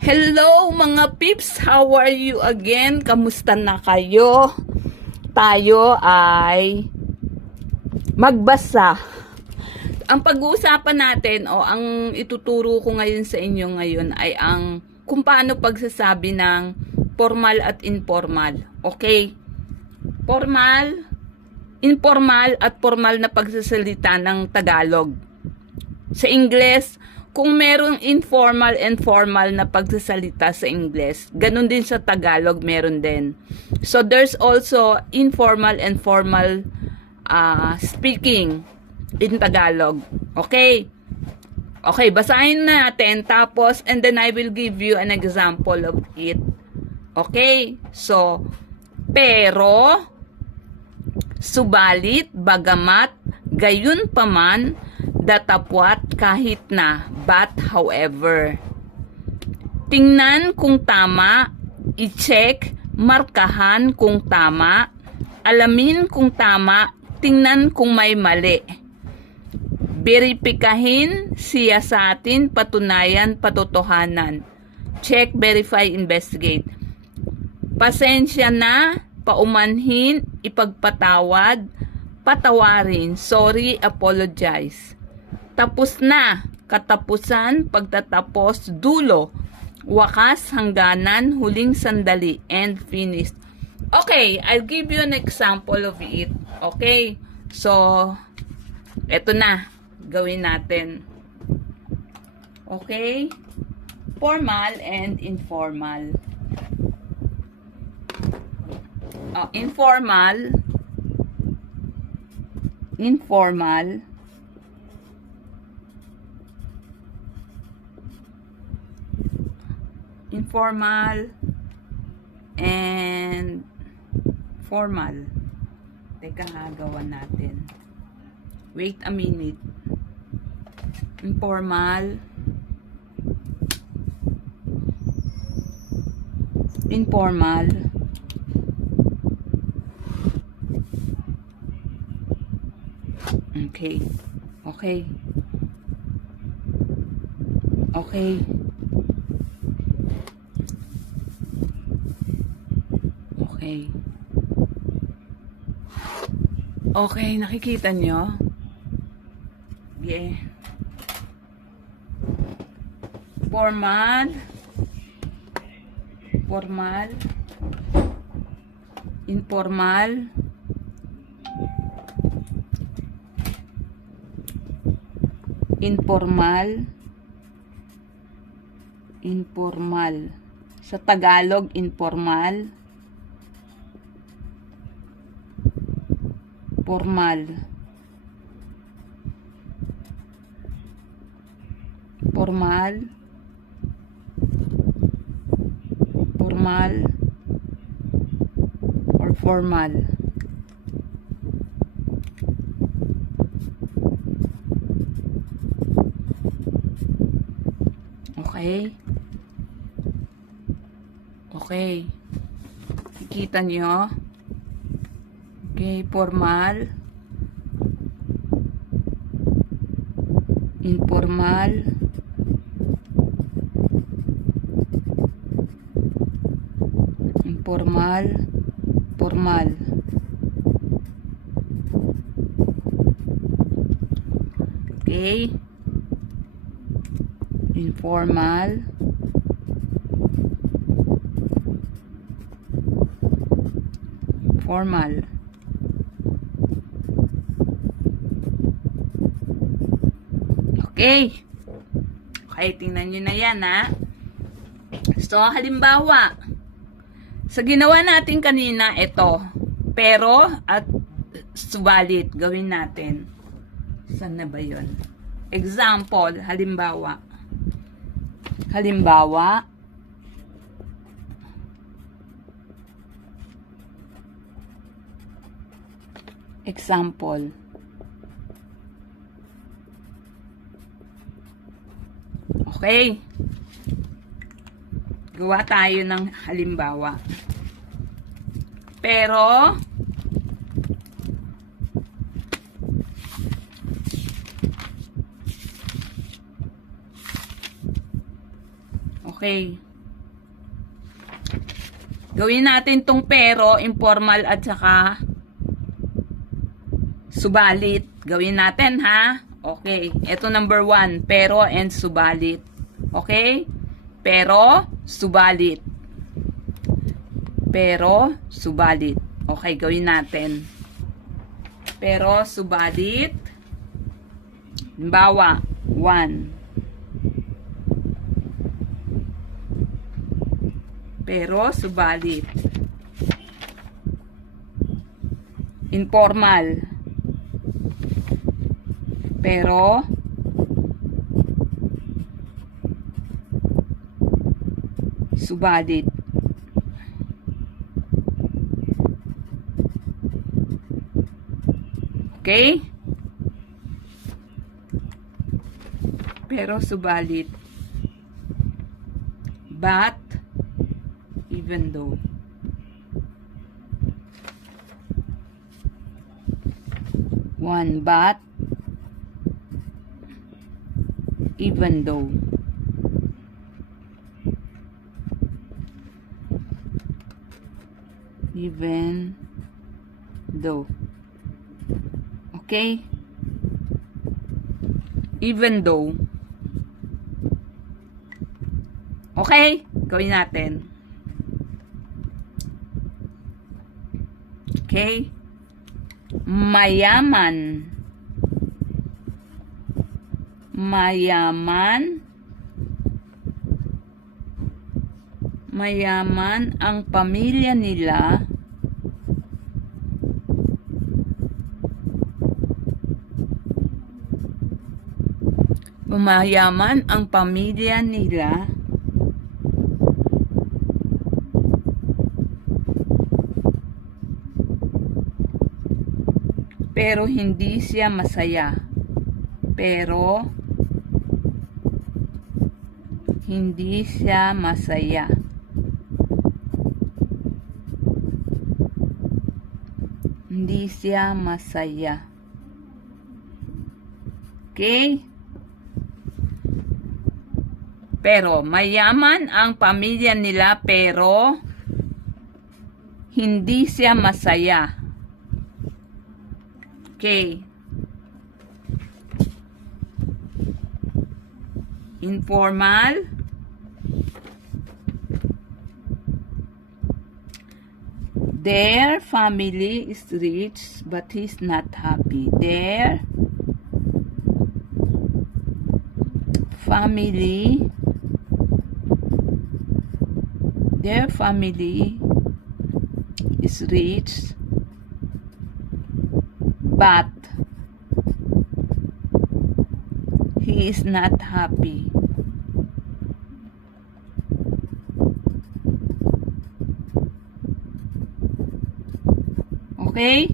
Hello mga pips! How are you again? Kamusta na kayo? Tayo ay magbasa. Ang pag-uusapan natin o ang ituturo ko ngayon sa inyo ngayon ay ang kung paano pagsasabi ng formal at informal. Okay? Formal, informal at formal na pagsasalita ng Tagalog. Sa Ingles, kung merong informal and formal na pagsasalita sa Ingles, ganun din sa Tagalog meron din. So there's also informal and formal speaking in Tagalog. Okay? Okay, basahin natin tapos and then I will give you an example of it. Okay? So, pero, subalit, bagamat, gayon paman, datapwat kahit na, but however. Tingnan kung tama, i-check, markahan kung tama, alamin kung tama, tingnan kung may mali. Beripikahin, siyasatin, patunayan, patotohanan. Check, verify, investigate. Pasensya na, paumanhin, ipagpatawad, patawarin, sorry, apologize. Tapos na, katapusan, pagtatapos, dulo, wakas, hangganan, huling sandali, and finished. Okay, I'll give you an example of it. Okay, so, eto na, gawin natin. Okay, formal and informal. Informal, and formal. Teka nga, gawa natin. Wait a minute. Informal, okay. Okay. Okay, nakikita nyo? Yeah. Formal, informal, sa Tagalog, informal, formal, or formal. Okay. Kita nyo? Okay, formal, informal, formal. Okay. Informal, formal. Okay. Okay, tingnan nyo na yan, ha? So, halimbawa, sa ginawa natin kanina, ito, pero at subalit, gawin natin. Saan na ba yun? Example, halimbawa, example. Okay. Gawa tayo ng halimbawa. Pero, okay. Gawin natin tong pero, informal at saka subalit. Gawin natin ha. Okay. Ito number 1. Pero and subalit. Okay? Pero, subalit. Pero, subalit. Okay, gawin natin. Pero, subalit. Halimbawa, 1. Pero, subalit. Informal. Pero, subalit. Okay? Pero, subalit. But, even though. One, but, even though. Even though. Okay? Even though. Okay? Gawin natin. Okay? Mayaman. Mayaman. Mayaman ang pamilya nila. Mayaman ang pamilya nila. Pero hindi siya masaya. Pero hindi siya masaya. Hindi siya masaya. Okay? Pero mayaman ang pamilya nila pero hindi siya masaya. Okay. Informal. Their family is rich but he's not happy. Their family is rich but he is not happy. Okay?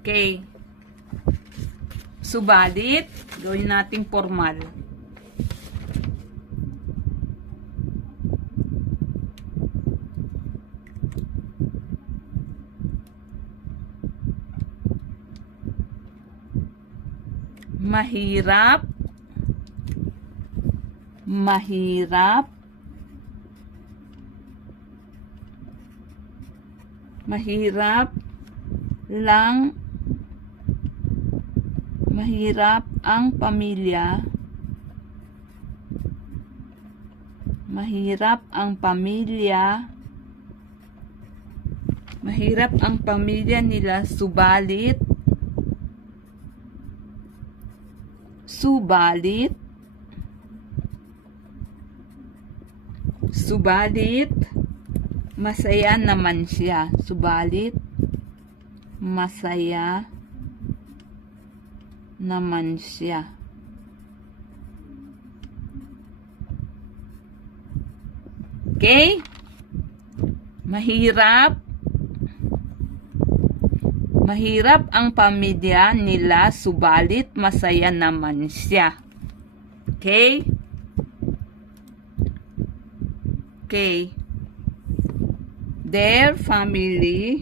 Okay. Subalit, gawin nating formal. Mahirap. Mahirap. Mahirap lang. Mahirap ang pamilya. Mahirap ang pamilya. Mahirap ang pamilya nila, subalit masaya naman siya. Subalit masaya naman siya. Okay? Mahirap ang pamilya nila, subalit masaya naman siya. Okay? Okay. Their family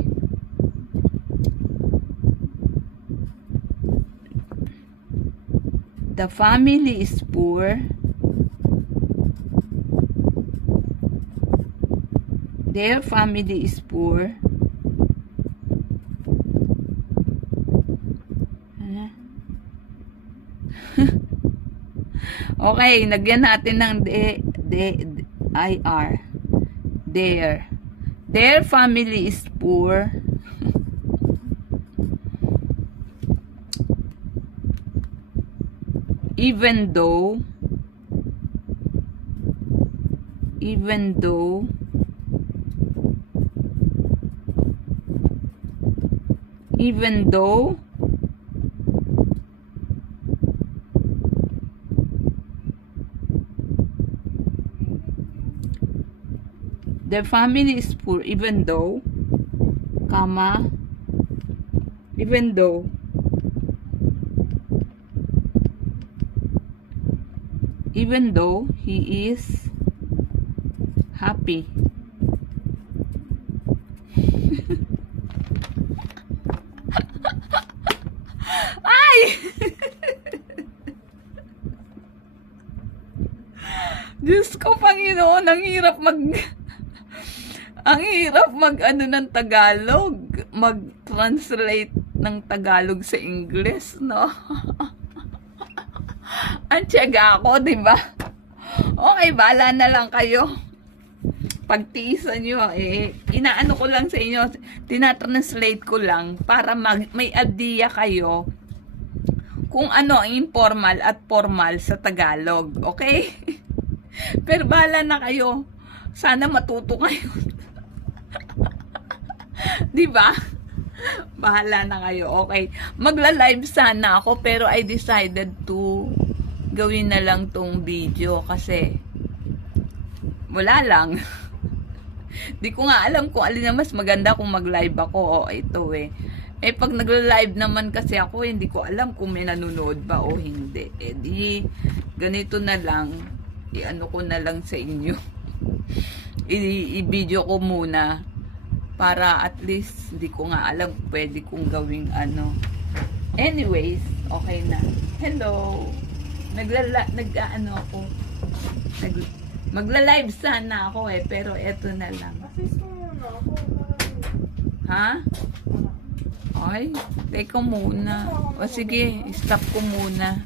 the family is poor Their family is poor. Okay, nagyan natin ng IR. Their family is poor. Even though their family is poor, even though he is happy. Ay! Diyos ko, Panginoon, ang hirap ano ng Tagalog, mag-translate ng Tagalog sa English, no? Ang tiyaga ako, di ba? Okay, bahala na lang kayo. Pagtiisan nyo, inaano ko lang sa inyo, tinatranslate ko lang para may idea kayo kung ano ang informal at formal sa Tagalog, okay? Pero bahala na kayo. Sana matuto kayo. Di ba? Bahala na kayo. Okay. Magla-live sana ako pero I decided to gawin na lang tong video kasi wala lang. Di ko nga alam kung alin na mas maganda kung mag-live ako o ito pag nagla-live naman kasi ako hindi ko alam kung may nanonood ba o hindi. Di ganito na lang. I-ano ko na lang sa inyo. I-video ko muna para at least hindi ko nga alam kung pwede kong gawing ano. Anyways, okay na. Hello. Nag-ano ako. Magla-live sana ako pero eto na lang. Ha? Ay, teka muna. O sige, stop ko muna.